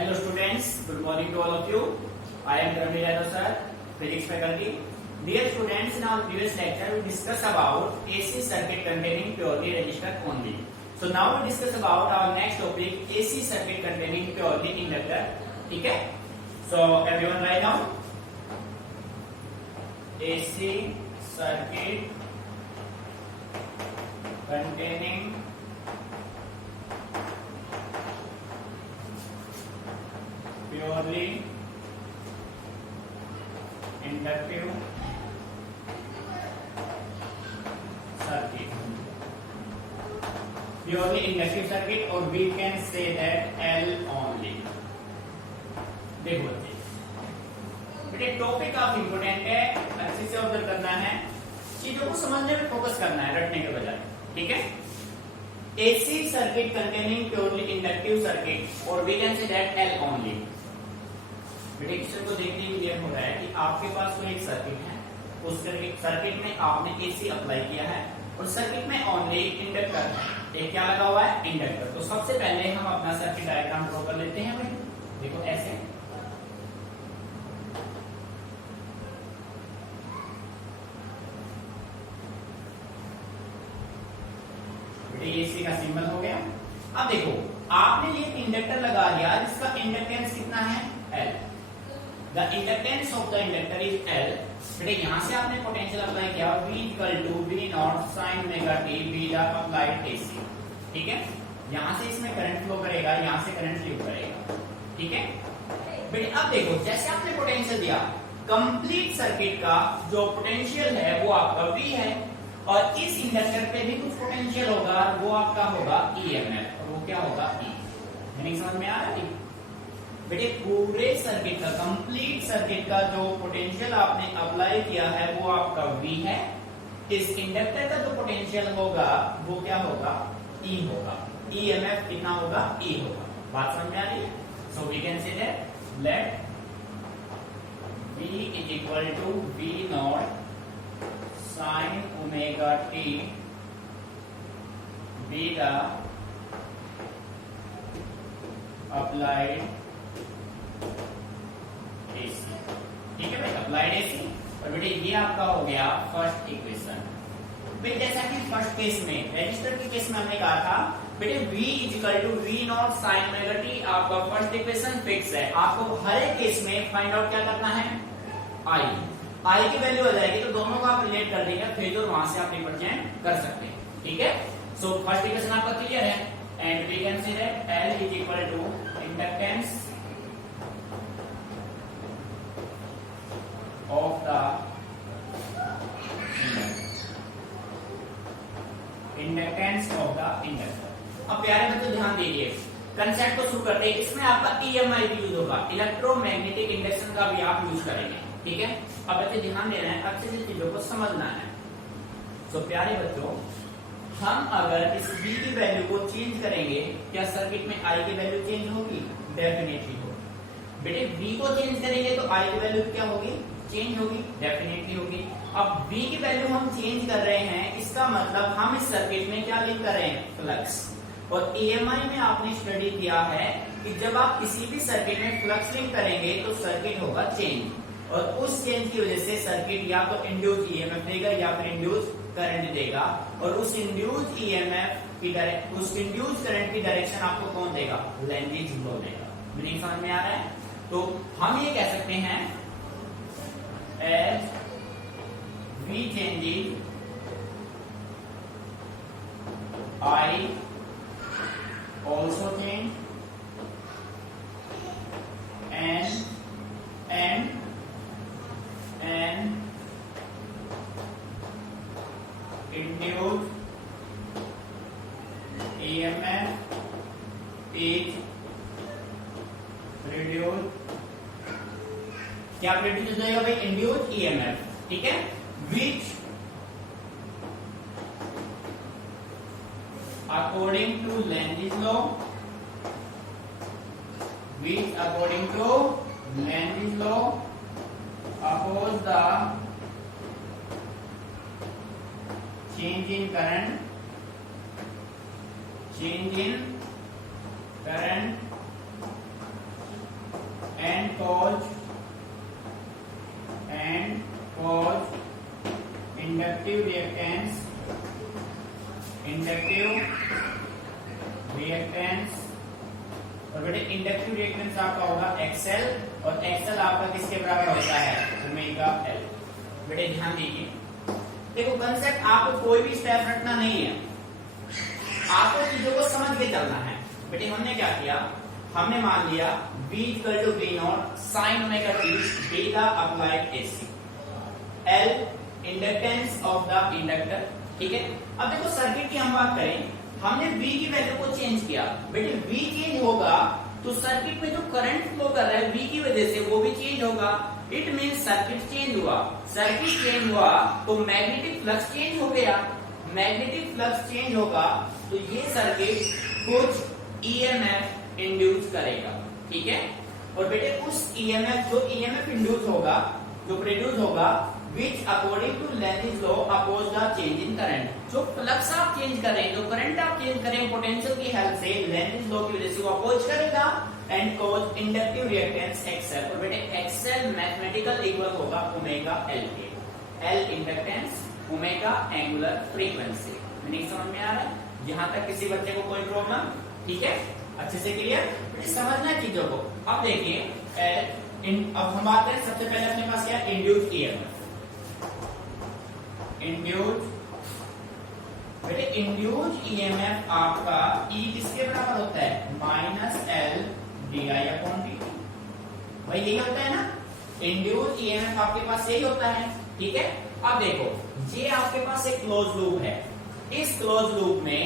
Hello students, good morning to all of you. I am Karmi Yadav sir, physics faculty. Dear students, in our previous lecture we discussed about AC circuit containing purely resistor only. So now we discuss about our next topic, AC circuit containing purely inductor. ठीक है? So everyone write down. AC circuit containing purely inductive circuit. Purely inductive circuit, or we can say that L only. देखो बेटे, topic काफी important है, अच्छे से observe करना है, चीजों को समझने में फोकस करना है रटने के बजाय. ठीक है? AC circuit containing purely inductive circuit, or we can say that L only. बेटे क्वेश्चन को देखने के लिए हो रहा है कि आपके पास कोई एक सर्किट है, उस सर्किट में आपने एसी अप्लाई किया है और सर्किट में ओनली इंडक्टर है. एक क्या लगा हुआ है? इंडक्टर. तो सबसे पहले हम अपना सर्किट डायग्राम ड्रॉ कर लेते हैं भाई. देखो ऐसे एसी का सिंबल हो गया. अब देखो आपने ये इंडक्टर लगा दिया जिसका इंडक्टेंस कितना है? L. The inductance of the inductor is L. बेटे यहां से आपने पोटेंशियल अप्लाई किया V equal to V naught sine omega t be the applied AC. ठीक है? यहां से इसमें करंट फ्लो करेगा, यहां से करंट लीव करेगा. ठीक है बेटे? अब देखो जैसे आपने पोटेंशियल दिया, कंप्लीट सर्किट का जो पोटेंशियल है वो आपका V है और इस इंडक्टर पे भी कुछ पोटेंशियल होगा, वो आपका होगा EMF. और वो क्या होगा? E. मीनिंग समझ में आ रहा है? बेटे पूरे सर्किट का, कंप्लीट सर्किट का जो पोटेंशियल आपने अप्लाई किया है वो आपका V है. इस इंडक्टर का जो पोटेंशियल होगा वो क्या होगा? E होगा. EMF कितना होगा? E होगा. बात समझ में आ रही है? So we can say that let V is equal to V naught sine omega t be the applied AC. ठीक है भाई, अप्लाइड AC. और बेटे ये आपका हो गया फर्स्ट इक्वेशन. भाई जैसा कि फर्स्ट केस में, रजिस्टर के केस में हमने कहा था बेटे V is equal to V naught sine omega t, आपका फर्स्ट इक्वेशन फिक्स है. आपको हर एक केस में फाइंड आउट क्या करना है? I की वैल्यू आ जाएगी तो दोनों को आप रिलेट कर देंगे, फिर तो वहां से आप रिप्रेजेंट कर सकते हैं. ठीक है? सो फर्स्ट इक्वेशन आपका क्लियर है and we can say that L is equal to inductance of the inductance of the inductor. अब प्यारे बच्चों ध्यान दीजिए, कंसेप्ट को शुरू करते हैं. इसमें आपका EMI भी यूज होगा, इलेक्ट्रोमैग्नेटिक इंडक्शन का भी आप यूज करेंगे. ठीक है? अब बच्चे ध्यान देना है, अच्छे से चीजों को समझना है. तो प्यारे बच्चों, हम अगर इस V की वैल्यू को चेंज करेंगे, क्या सर्किट में I की वैल्यू चेंज होगी? डेफिनेटली होगी. बेटे V को चेंज करेंगे तो I की वैल्यू क्या होगी? चेंज होगी, डेफिनेटली होगी. अब V की वैल्यू हम चेंज कर रहे हैं, इसका मतलब हम इस सर्किट में क्या लिंक कर रहे हैं? फ्लक्स. और EMI में आपने स्टडी किया है कि जब आप किसी भी सर्किट में फ्लक्स लिंक करेंगे तो सर्किट होगा चेंज, और उस चेंज की वजह से सर्किट या तो इंड्यूस EMF देगा या फिर इंड्यूस करंट देगा, और उस इंड्यूस EMF की उस इंड्यूस करंट की डायरेक्शन आपको कौन देगा? लेंजिज लॉ देगा. मीनिंग समझ में आ रहा है? तो हम ये कह सकते हैं as V changes I also change and induced EMF is reduced. क्या प्रेडिक्ट हो जाएगा भाई? Induce EMF. ठीक है? Which according to Lenz's law, which according to Lenz's law oppose the change in current cause inductive reactance और बेटे inductive reactance आपका होगा XL और XL आपका किसके बराबर होता है ओमेगा L। बेटे ध्यान दीजिए, देखो कंसेप्ट आपको कोई भी स्टेप रखना नहीं है, आपको चीजों को समझ के चलना है। बेटे हमने क्या किया, हमने मान लिया V equal to V naught sine omega t be the applied AC, L inductance of the inductor, ठीक है। अब देखो सर्किट की हम बात करें, हमने V की वैल्यू को चेंज किया, बेटे V चेंज होगा तो सर्किट में जो करंट फ्लो कर रहा है V की वजह से वो भी चेंज होगा। इट मीन सर्किट चेंज हुआ, सर्किट चेंज हुआ तो मैग्नेटिक फ्लक्स चेंज हो गया, मैग्नेटिक फ्लक्स चेंज होगा तो ये सर्किट कुछ EMF इंड्यूस करेगा, ठीक है। और बेटे उस EMF जो EMF इंड्यूस होगा, जो प्रोड्यूस होगा, which according to Lenz's law oppose the change in current, जो फ्लक्स आप चेंज करें, जो करंट आप चेंज करें पोटेंशियल की हेल्प से Lenz's law की वजह से वो अपोज करेगा and cause inductive reactance XL। और बेटे XL मैथमेटिकल इक्वल होगा ओमेगा L के, L inductance, omega angular frequency. Meaning समझ में आ रहा है? यहां तक किसी बच्चे को कोई प्रॉब्लम? ठीक है, अच्छे से क्लियर, समझना है चीजों को। अब देखिए अब हम बात करें, सबसे पहले अपने पास क्या इंड्यूस EMF, इंड्यूस बेटे इंड्यूस EMF आपका E किसके बराबर होता है माइनस L di/dt, भाई यही होता है ना, इंड्यूस EMF आपके पास यही होता है, ठीक है। अब देखो ये आपके पास एक क्लोज लूप है, इस क्लोज लूप में,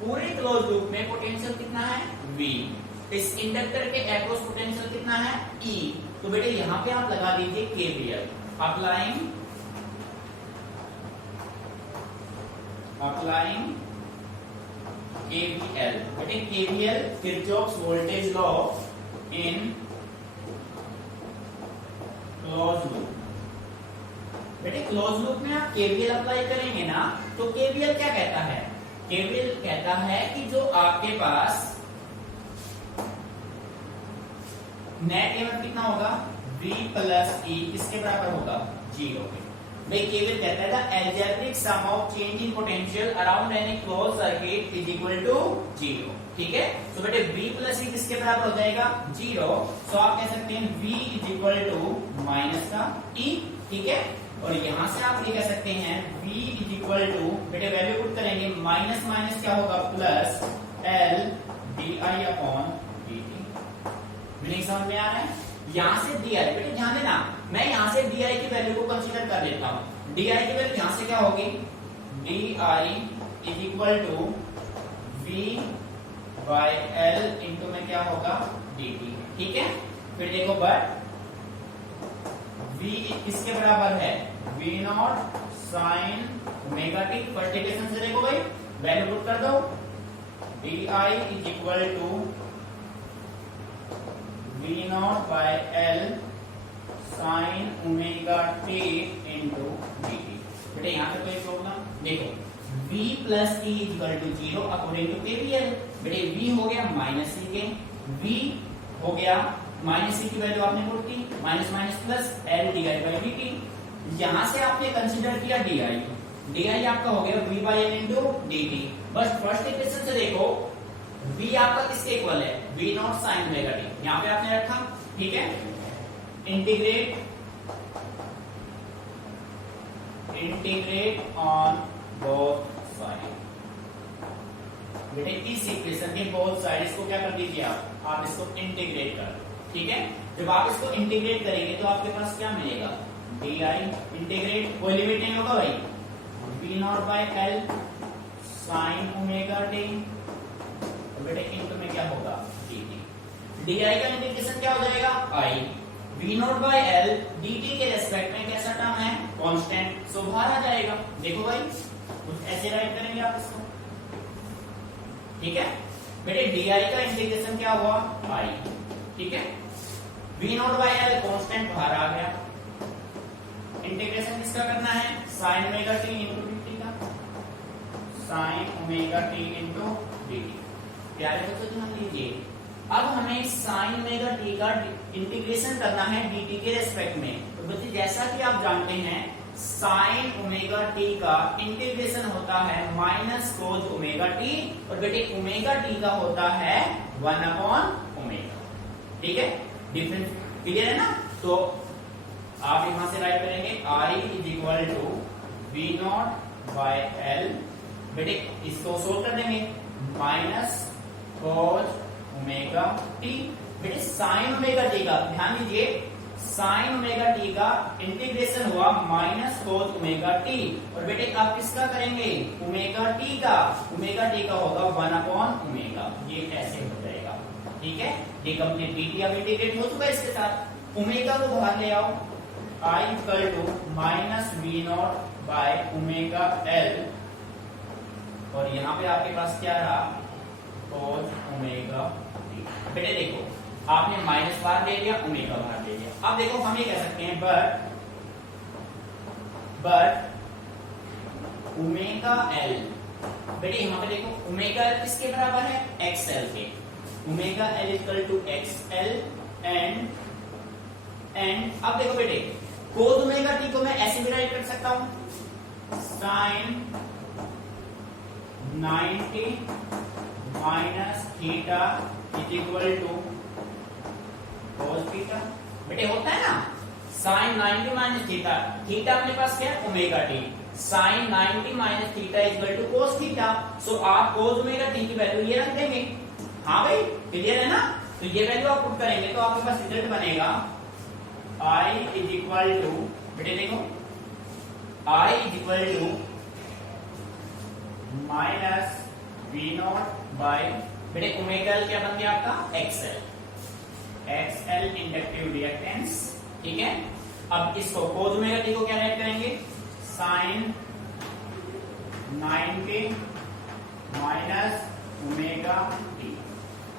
पूरे क्लोज लूप में पोटेंशियल कितना है V, इस इंडक्टर के अक्रॉस पोटेंशियल कितना है E, तो बेटे यहां पे आप लगा दीजिए KVL, अप्लाइंग KVL, बेटे KVL Kirchhoff's voltage law in close loop. बेटे क्लोज लूप में आप KVL अप्लाई करेंगे ना, तो KVL क्या कहता है, KVL कहता है कि जो आपके पास नेट EMF कितना होगा V प्लस E किसके बराबर होगा 0 के। भाई केवल कहता है algebraic sum of change in potential around any closed circuit is equal to 0, ठीक है। तो बेटे V प्लस E किसके बराबर हो जाएगा 0, तो आप कह सकते हैं V is equal to minus का E, ठीक है। और यहां से आप ये कह सकते हैं V इज इक्वल टू, बेटे वैल्यू पुट करेंगे, माइनस माइनस क्या होगा प्लस L di/dt। मीनिंग समझ में आ रहा है? यहां से di, बेटे ध्यान देना, मैं यहां से di की वैल्यू को कंसीडर कर लेता हूं, di की वैल्यू यहां से क्या होगी di is equal to V/L into में क्या होगा dt, ठीक है। फिर देखो बट V किसके बराबर है V naught sine omega t, first equation से देखो भाई वैल्यू पुट कर दो, di is equal to V naught by L sine omega t into dt। बेटे यहाँ पे कोई प्रॉब्लम? देखो V plus E equal to 0 according to KVL। बेटे V हो गया माइनस C के, V हो गया माइनस C की वैल्यू आपने पुट की, minus minus plus L di/dt। यहां से आपने कंसीडर किया di आपका हो गया V/L इंटू dt। बस फर्स्ट इक्वेशन से देखो V आपका किसके इक्वल है V naught sine omega t, यहां पे आपने रखा, ठीक है। इंटीग्रेट ऑन बोथ साइड, बेटे इस इक्वेशन के बोथ साइड इसको क्या कर दीजिए आप इसको इंटीग्रेट कर, ठीक है। जब आप इसको इंटीग्रेट करेंगे तो आपके पास क्या मिलेगा di इंटीग्रेट, कोई लिमिट नहीं होगा भाई, V naught by L sine omega t, बेटे इनटू में क्या होगा dt। di का इंटीग्रेशन क्या हो जाएगा I, V naught by L dt के रेस्पेक्ट में कैसा टर्म है कांस्टेंट, सो बाहर आ जाएगा। देखो भाई कुछ ऐसे राइट करेंगे आप इसको, ठीक है। बेटे di का इंटीग्रेशन क्या हुआ I, ठीक है। V naught by L constant बाहर आ गया, इंटीग्रेशन किसका करना है sine omega t into dt का, sine omega t into dt। प्यारे बच्चों ध्यान दीजिए, अब हमें साइन ओमेगा टी का इंटीग्रेशन करना है dt के रेस्पेक्ट में। तो बच्चे जैसा कि आप जानते हैं साइन ओमेगा टी का इंटीग्रेशन होता है माइनस कोज ओमेगा टी, और बेटे ओमेगा टी का होता है 1 अपॉन ओमेगा। ठीक है, डिफरेंस क्लियर है ना। तो आप यहां से राइट करेंगे I is equal to V naught by L, बेटे इसको सोल्व कर देंगे, माइनस कोज ओमेगा टी। बेटे साइन ओमेगा टी का ध्यान दीजिए, साइन ओमेगा टी का इंटीग्रेशन हुआ माइनस कोस ओमेगा टी, और बेटे आप किसका करेंगे ओमेगा टी का होगा 1 अपॉन ओमेगा, ये ऐसे हो जाएगा। ठीक है, ये कंप्लीट dt अब इंटीग्रेट हो चुका है इसके साथ। ओमेगा को बाहर ले आओ, I equal to minus V naught by omega L, और यहाँ पे आपके पास क्या रहा कोस ओमेगा टी। बेटे देखो आपने माइनस बाहर ले लिया, ओमेगा बाहर ले लिया। अब देखो हम ये कह सकते हैं बट ओमेगा एल, बेटे यहां पे देखो ओमेगा एल किसके बराबर है एक्सएल के, omega L equal to XL and अब देखो बेटे कोस ओमेगा टी को मैं ऐसे भी राइट कर सकता हूं, sine 90 minus theta is equal to cos theta. बेटे होता है ना साइन 90 माइनस थीटा, थीटा अपने पास क्या है omega t, sine 90 minus theta is equal to cos theta. So आप कोस ओमेगा टी की वैल्यू ये रख देंगे। हाँ भाई क्लियर है ना। तो ये वैल्यू आप पुट करेंगे तो आपके पास रिजल्ट बनेगा I इज इक्वल टू, बेटे देखो I is equal to minus V naught by, बेटे ओमेगा क्या बन गया आपका एक्सएल इंडक्टिव रिएक्टेंस। ठीक है, अब इसको कोस ओमेगा टी को क्या राइट करेंगे साइन 90 माइनस ओमेगा टी।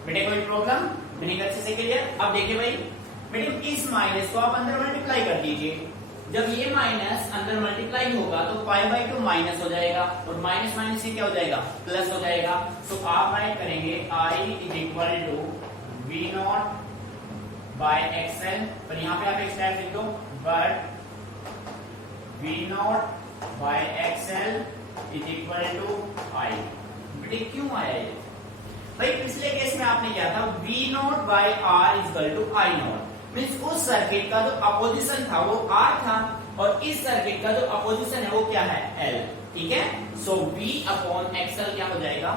बेटे कोई प्रॉब्लम नहीं, अच्छे से क्लियर। अब देखिए भाई बेटे इस माइनस को आप अंदर मल्टीप्लाई कर दीजिए, जब ये माइनस अंदर मल्टीप्लाई होगा तो पाई बाई 2 माइनस हो जाएगा, और माइनस माइनस से क्या हो जाएगा प्लस हो जाएगा। तो आप राइट करेंगे I is equal to V naught by XL, पर यहाँ पे आप एक स्टेप लिख दो but V naught by XL is equal to I। बेटे क्यों आया ये भाई, पिछले केस में आपने क्या था V naught by R is equal to I naught, means उस सर्किट का जो अपोजिशन था वो R था, और इस सर्किट का जो अपोजिशन है वो क्या है L। ठीक है, सो V अपॉन एक्सएल क्या हो जाएगा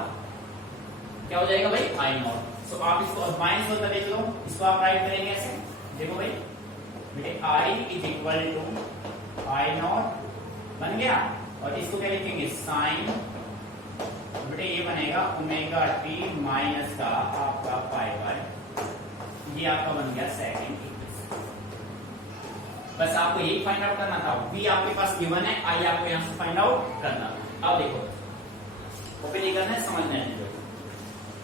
भाई आई नॉट। सो आप इसको माइनस होकर देख लो, इसको आप राइट करेंगे ऐसे, देखो भाई बेटे I is equal to I naught बन गया, और इसको क्या लिखेंगे साइन, बेटे ये बनेगा ओमेगा टी माइनस का आपका पाई बाय, ये आपका बन गया सेकंड इक्वेशन। बस आपको यही फाइंड आउट करना था, V आपके पास गिवन है, I आपको यहां से फाइंड आउट करना। अब देखो ओपन नहीं करना है, समझना है।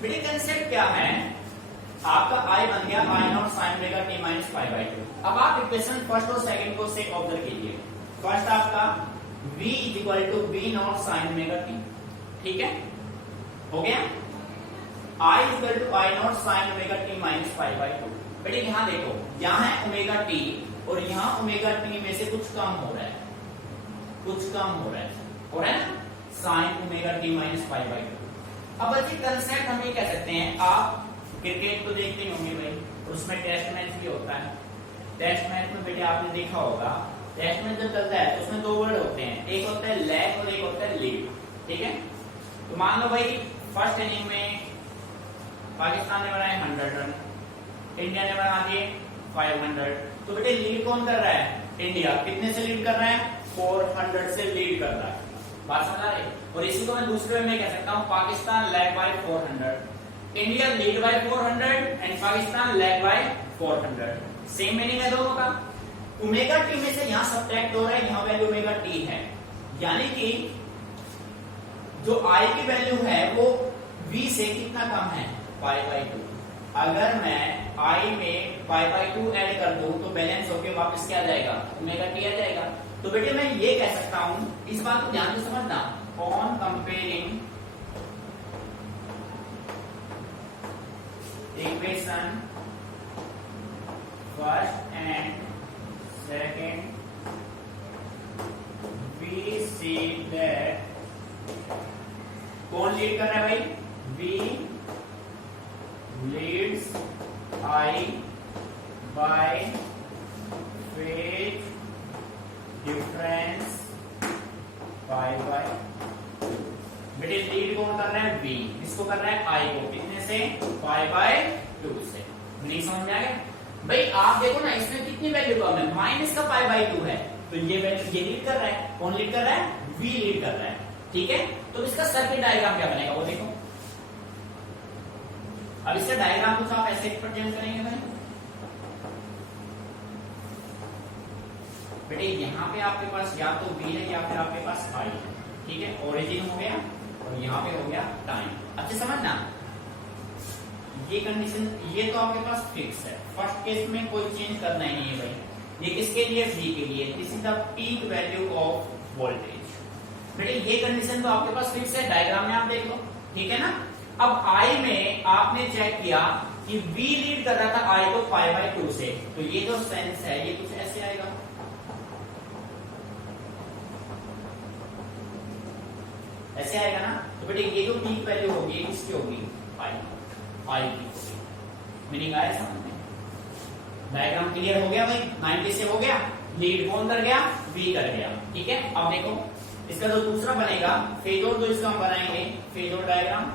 बेटे कंसेप्ट क्या है आपका I बन गया I naught sine omega t minus pi by 2। अब आप इक्वेशन फर्स्ट और सेकंड को से ऑब्जर्व कीजिए। फर्स्ट आपका V is equal to V naught sine omega t, ठीक है हो गया। I is equal to I naught sine omega t minus pi by 2। बेटे यहां देखो, यहां है ओमेगा टी और यहां ओमेगा टी में से कुछ कम हो रहा है, हो रहा है ना, sine omega t minus pi by 2। अब बच्चे कंसेप्ट हम ये कह सकते हैं, आप क्रिकेट तो देखते ही होंगे भाई, उसमें टेस्ट मैच भी होता है। टेस्ट मैच में बेटे आपने देखा होगा, टेस्ट मैच जब चलता है तो उसमें दो वर्ड होते हैं, एक होता है लैग और एक होता है लीड। ठीक है, तो मान लो भाई फर्स्ट इनिंग में पाकिस्तान ने बनाए 100 रन, इंडिया ने बना दिए 500। तो बेटे लीड कौन कर रहा है, इंडिया। कितने से लीड कर रहा है, 400 से लीड कर रहा है। बात समझ आ रही। और इसी को मैं दूसरे में कह सकता हूँ, Pakistan lag by 400, India lead by 400 and Pakistan lag by 400। Same meaning है दोनों का। ओमेगा टी में से यहाँ सब्ट्रैक्ट हो रहा है, यहाँ वैल्यू ओमेगा टी है, यानी कि जो I की वैल्यू है वो V से कितना कम है, पाई बाय 2। अगर मैं I में पाई बाय 2 ऐड कर दूं तो बैलेंस होके वापस क्या आ जाएगा, ओमेगा टी आ जाएगा। तो बेटे मैं ये कह सकता हूं, इस बात को ध्यान से समझना, on comparing equation first and second we see that कौन लीड कर रहा है भाई? V leads I by phase difference pi by. बेटे लीड कौन कर रहा है? वी। किसको कर रहा है? आई को। कितने से? पाई बाय 2 से। नहीं समझ में आ गया भाई? आप देखो ना इसमें कितनी वैल्यू कम है, माइनस का पाई बाय 2 है, तो ये वैल्यू ये लीड कर रहा है। कौन लीड कर रहा है? वी लीड कर रहा है। ठीक है, तो इसका सर्किट डायग्राम क्या बनेगा वो देखो। अब इसका डायग्राम कुछ आप ऐसे प्रेजेंट करेंगे भाई। बेटे यहाँ पे आपके पास या तो V है या फिर आपके पास I है। ठीक है, ओरिजिन हो गया और यहाँ पे हो गया टाइम। अच्छे समझना, ये कंडीशन ये तो आपके पास फिक्स है। फर्स्ट केस में कोई चेंज करना ही नहीं है भाई। ये किसके लिए? V के लिए। This is the peak value of voltage. बेटे ये कंडीशन तो आपके पास फिक्स है, डायग्राम में आप देख लो। ठीक है ना। अब I में आपने चेक किया कि V लीड कर रहा था I को पाई बाय 2 से, तो ये जो सेंस है ये कुछ ऐसे आएगा। ऐसे आएगा ना। तो बेटे ये जो पीक वैल्यू होगी किसकी होगी? आई की होगी। मीनिंग आया समझ में? डायग्राम क्लियर हो गया भाई? 90 से हो गया। लीड कौन कर गया? V कर गया। ठीक है, अब देखो इसका जो दूसरा बनेगा फेजोर, जो इसका हम बनाएंगे फेजोर डायग्राम।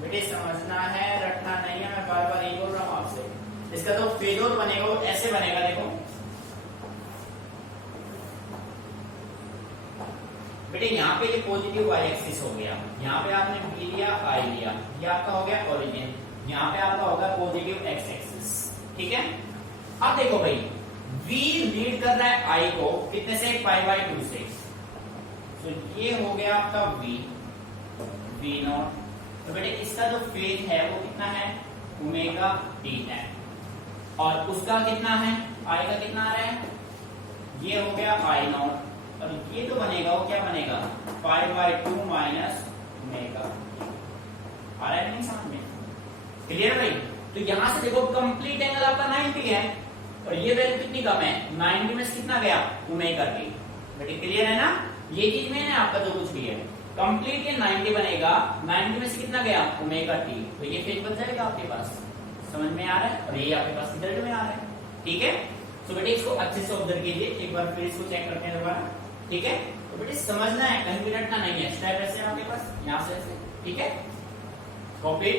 बेटे समझना है, रटना नहीं है, मैं बार बार ये बोल रहा हूं आपसे। इसका जो फेजोर बनेगा वो ऐसे बनेगा। देखो बेटे यहाँ पे ये पॉजिटिव वाई एक्सिस हो गया, यहाँ पे आपने V लिया I लिया, ये आपका हो गया ओरिजिन, यहाँ पे आपका होगा पॉजिटिव एक्स एक्सिस। ठीक है, अब देखो भाई V लीड कर रहा है I को कितने से? पाई बाय 2 से। तो ये हो गया आपका V नॉट। तो बेटे इसका जो फेज है वो कितना है? ओमेगा t है। और उसका कितना है? I का कितना आ रहा है? ये हो गया I नॉट। और ये तो बनेगा वो क्या बनेगा? Pi by 2 minus omega. आ रहा है नहीं समझ में? क्लियर भाई? तो यहां से देखो कंप्लीट एंगल आपका 90 है और ये वैल्यू कितनी कम है? 90 में से कितना गया? Omega t। बेटे क्लियर है ना? ये चीज में है आपका जो कुछ भी है कंप्लीट ये 90 बनेगा, 90 में से कितना गया? Omega t। तो ये फेज बन जाएगा आपके पास। समझ में आ रहा है? और ये आपके पास रिजल्ट में आ रहा है। ठीक है, तो बेटे इसको अच्छे से ऑब्जर्व कीजिए, एक बार फिर इसको चेक करते हैं दोबारा। ठीक है, तो बेटे समझना है, कहीं भी रटना नहीं है। स्टेप ऐसे आपके पास, यहां से ऐसे। ठीक है, कॉपी।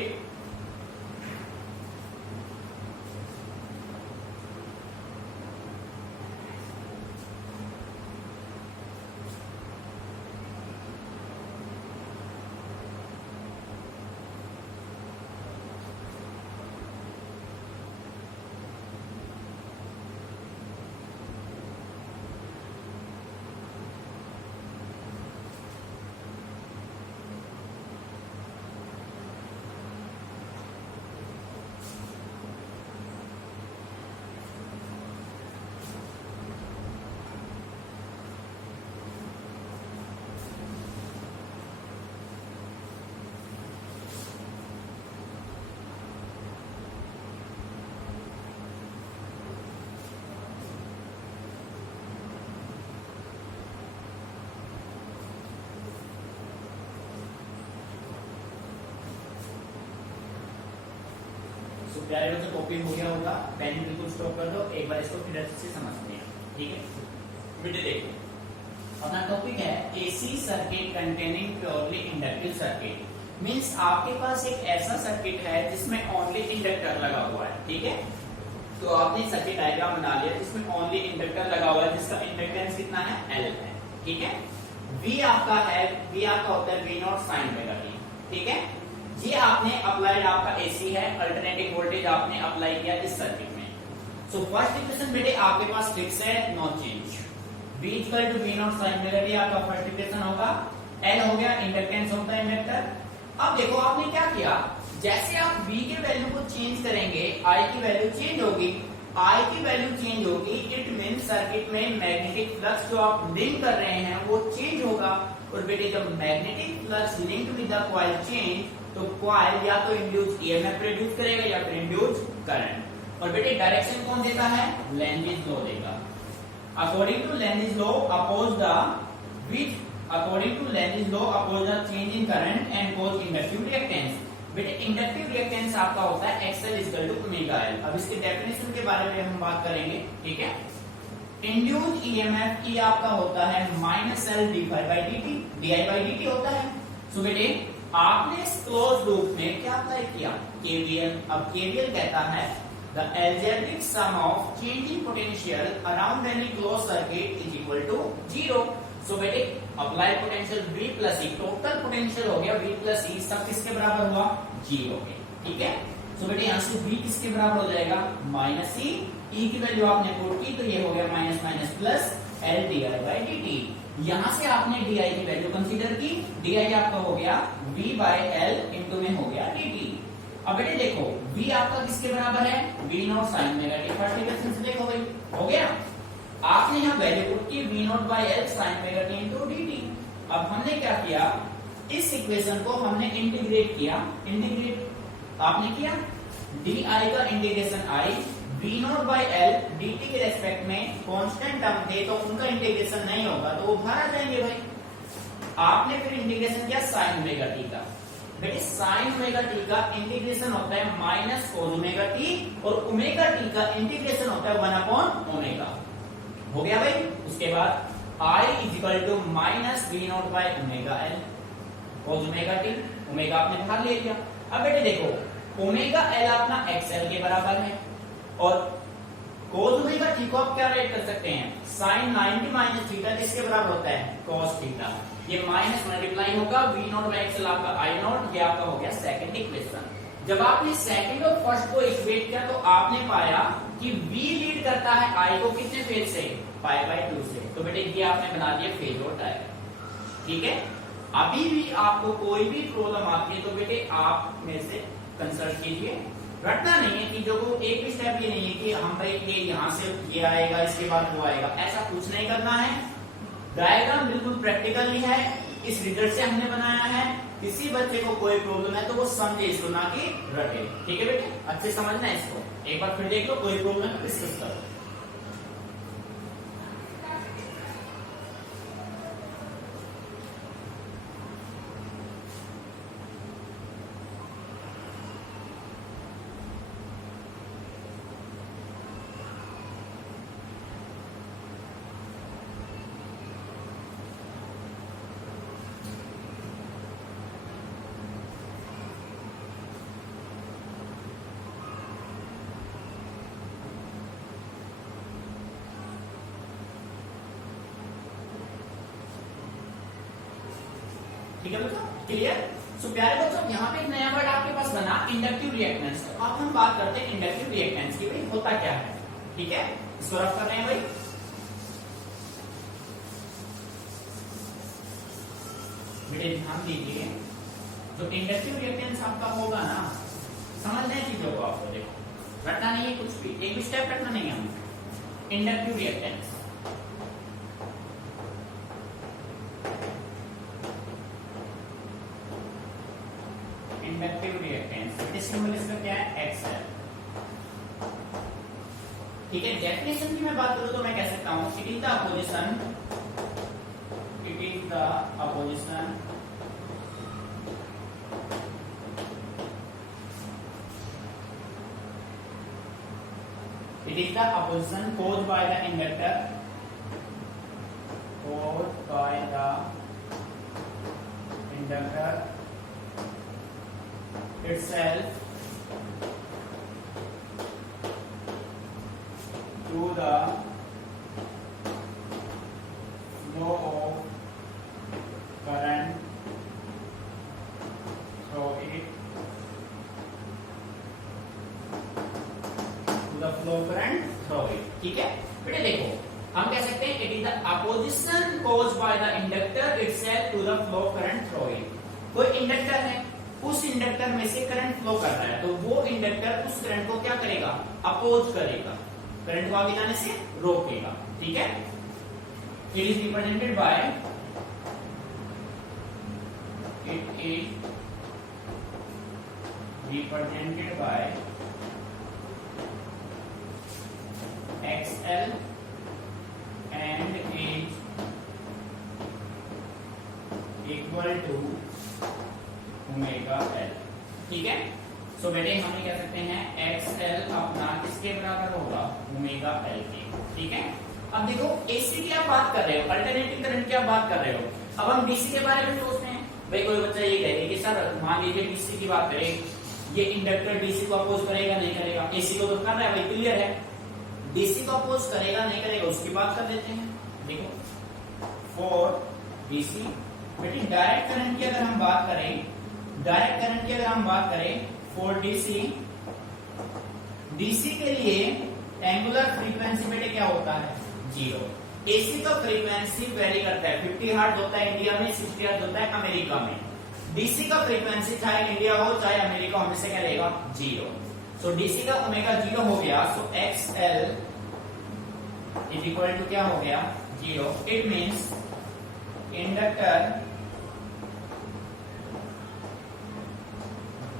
प्यारे बच्चों कॉपी हो गया होगा, पेन बिल्कुल स्टॉप कर दो, एक बार इसको फिर अच्छे से समझते हैं। ठीक है, वीडियो देखो। अपना टॉपिक है AC circuit containing purely inductive circuit. Means आपके पास एक ऐसा सर्किट है जिसमें ओनली इंडक्टर लगा हुआ है। ठीक है, तो आपने सर्किट डायग्राम बना लिया जिसमें ओनली इंडक्टर लगा हुआ है, जिसका इंडक्टेंस कितना है? L है। ठीक है, V आपका है, V आपका होता है V naught sine omega t। ठीक है, ये आपने अप्लाइड, आपका एसी है, अल्टरनेटिंग वोल्टेज आपने अप्लाई किया इस सर्किट में। सो फर्स्ट इक्वेशन बेटे आपके पास फिक्स है, no change. V equal to V naught sine omega t आपका फर्स्ट इक्वेशन होगा। L हो गया इंडक्टेंस होता है इंडक्टर। अब देखो आपने क्या किया, जैसे आप V के वैल्यू को चेंज करेंगे I की वैल्यू चेंज होगी। आई की वैल्यू चेंज होगी, इट मीन सर्किट में मैग्नेटिक फ्लक्स जो आप लिंक कर रहे हैं वो चेंज होगा। और बेटे जब magnetic flux link with the coil change, तो कॉइल या तो इंड्यूस ईएमएफ प्रोड्यूस करेगा या फिर इंड्यूस करंट। और बेटे डायरेक्शन कौन देता है? लेंजिस लॉ देगा। According to Lenz's law oppose the change in current and cause inductive reactance. बेटे इंडक्टिव रिएक्टेंस आपका होता है XL equal to omega L. अब इसके डेफिनेशन के बारे में हम बात करेंगे, ठीक है। इंड्यूस्ड ईएमएफ ई आपका होता है -L di/dt होता है। सो बेटे आपने इस क्लोज लूप में क्या अप्लाई किया? केवीएल। अब केवीएल कहता है the algebraic sum of changing potential around any close circuit is equal to 0। So बेटे apply potential V plus E, total potential हो गया V प्लस ई, सब किसके बराबर हुआ? 0 के, ठीक है। सो बेटे यहाँ से V किसके बराबर हो जाएगा? -E, E की वैल्यू आपने पुट की तो ये हो गया minus minus plus L di/dt। यहाँ से आपने di की वैल्यू कंसीडर की, di आपका हो गया V/L इंटू में हो गया dt। अब बेटे देखो V आपका किसके बराबर है? V0 sin omega t। First equation से देखो भाई, हो गया। आपने यहाँ वैल्यू पुट की V0/L sin omega t into dt। अब हमने क्या किया, इस इक्वेशन को हमने इंटीग्रेट किया। इंटीग्रेट आपने किया, di का इंटीग्रेशन i, V0/L dt के रेस्पेक्ट में कांस्टेंट टर्म थे तो उनका इंटीग्रेशन नहीं होगा तो वो बाहर आ जाएंगे भाई। आपने फिर इंटीग्रेशन किया sin ओमेगा t का। बेटे sin ओमेगा t का इंटीग्रेशन होता है माइनस cos ओमेगा t और ओमेगा t का इंटीग्रेशन होता है 1/ओमेगा। हो गया भाई। उसके बाद I इक्वल टू माइनस V0/ओमेगा L cos omega t, omega आपने बाहर ले लिया। अब बेटे देखो ओमेगा L अपना XL के बराबर है और cos ओमेगा t को आप क्या राइट कर सकते हैं? sin 90 माइनस थीटा किसके बराबर होता है? cos theta. ये माइनस मल्टीप्लाई होगा V0/XL आपका I0, ये आपका हो गया सेकंड इक्वेशन। जब आपने सेकंड और फर्स्ट को इक्वेट किया तो आपने पाया कि V लीड करता है I को कितने फेज से? π/2 से। तो बेटे ये आपने बना दिया फेजर डायग्राम, ठीक है। अभी भी आपको कोई भी प्रॉब्लम आती है तो बेटे आप मेरे से कंसल्ट कीजिए। रटना नहीं है कि जो एक भी स्टेप ये नहीं है कि हम भाई ये यहाँ से ये आएगा इसके बाद वो आएगा, ऐसा कुछ नहीं करना है। डायग्राम बिल्कुल प्रैक्टिकली है, इस रिजल्ट से हमने बनाया है। किसी बच्चे को कोई प्रॉब्लम है तो वो समझे इसको, ना कि रटे, ठीक है बेटे। अच्छे समझना है इसको, एक बार फिर देख लो, कोई प्रॉब्लम है डिस्कस करो। ठीक है बच्चों, क्लियर। सो प्यारे बच्चों यहाँ पे एक नया वर्ड आपके पास बना इंडक्टिव रिएक्टेंस। अब हम बात करते हैं इंडक्टिव रिएक्टेंस की, भाई होता क्या है, ठीक है। इसको रफ कर रहे हैं भाई। बेटे ध्यान दीजिए, जो इंडक्टिव रिएक्टेंस आपका होगा ना, समझना है चीजों को आपको। देखो रटना नहीं है कुछ भी, एक भी स्टेप रटना नहीं है हमें। Inductive reactance inductive reactance symbol इसका क्या है? XL, ठीक है। डेफिनेशन की मैं बात करूं तो मैं कह सकता हूं it is the opposition it is the opposition caused by the inductor itself to the flow of current through it, to the flow current through it, ठीक है। बेटे देखो हम कह सकते हैं it is the opposition caused by the inductor itself to the flow current through it। कोई inductor है, उस इंडक्टर में से करंट फ्लो कर रहा है तो वो इंडक्टर उस करंट को क्या करेगा? अपोज करेगा। करंट को आगे जाने से रोकेगा। ठीक है, it is represented by XL and is equal to omega L। ठीक है, सो बेटे हम ये कह सकते हैं XL अपना किसके बराबर होगा, ओमेगा L के। ठीक है, अब देखो AC की आप बात कर रहे हो, अल्टरनेटिंग करंट की आप बात कर रहे हो, अब हम DC के बारे में सोचते हैं। भाई कोई बच्चा ये कहे कि सर मान लीजिए DC की बात करें, ये इंडक्टर DC को अपोज करेगा नहीं करेगा, AC को तो कर रहा है, भाई क्लियर है। DC को अपोज करेगा नहीं करेगा उसकी बात कर लेते हैं। देखो फॉर DC बेटी डायरेक्ट करंट की अगर हम बात करें, डायरेक्ट करंट की अगर हम बात करें फॉर DC के लिए एंगुलर फ्रीक्वेंसी बेटे क्या होता है, 0। AC का फ्रीक्वेंसी वेरी करता है, 50 हर्ट्ज होता है इंडिया में, 60 हर्ट्ज होता है अमेरिका में। DC का फ्रीक्वेंसी चाहे इंडिया हो चाहे अमेरिका हो, से क्या रहेगा, 0। सो DC का ओमेगा 0 हो गया, सो XL इज इक्वल टू क्या हो गया, 0। It means inductor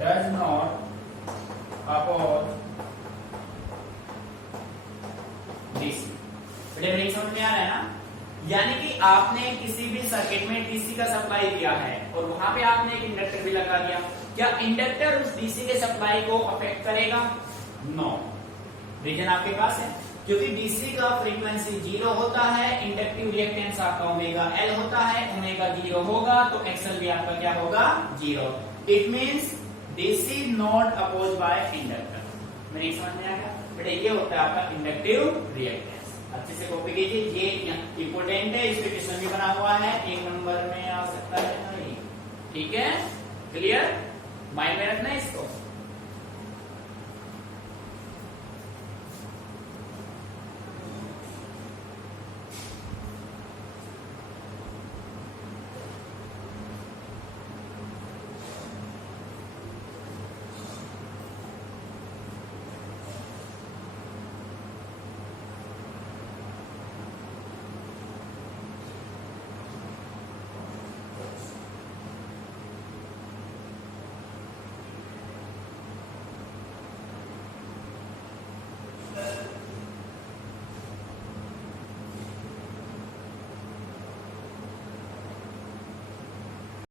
does not oppose DC। बेटे मेरी समझ में आ रहा है ना, यानी कि आपने किसी भी सर्किट में DC का सप्लाई दिया है और वहां पे आपने एक इंडक्टर भी लगा दिया, क्या इंडक्टर उस DC के सप्लाई को अफेक्ट करेगा, नो। रीजन आपके पास है, क्योंकि DC का फ्रीक्वेंसी 0 होता है, इंडक्टिव रिएक्टेंस आपका ओमेगा L होता है, ओमेगा 0 होगा तो XL भी आपका क्या होगा, 0। It means DC not oppose by inductor. मेरी समझ में आ गया बेटा, ये होता है आपका इंडक्टिव रिएक्टेंस। अच्छे से कॉपी कीजिए, ये इंपोर्टेंट है, इस पे क्वेश्चन भी बना हुआ है, 1 नंबर में आ सकता है। ठीक है, क्लियर, माइंड में रखना है इसको।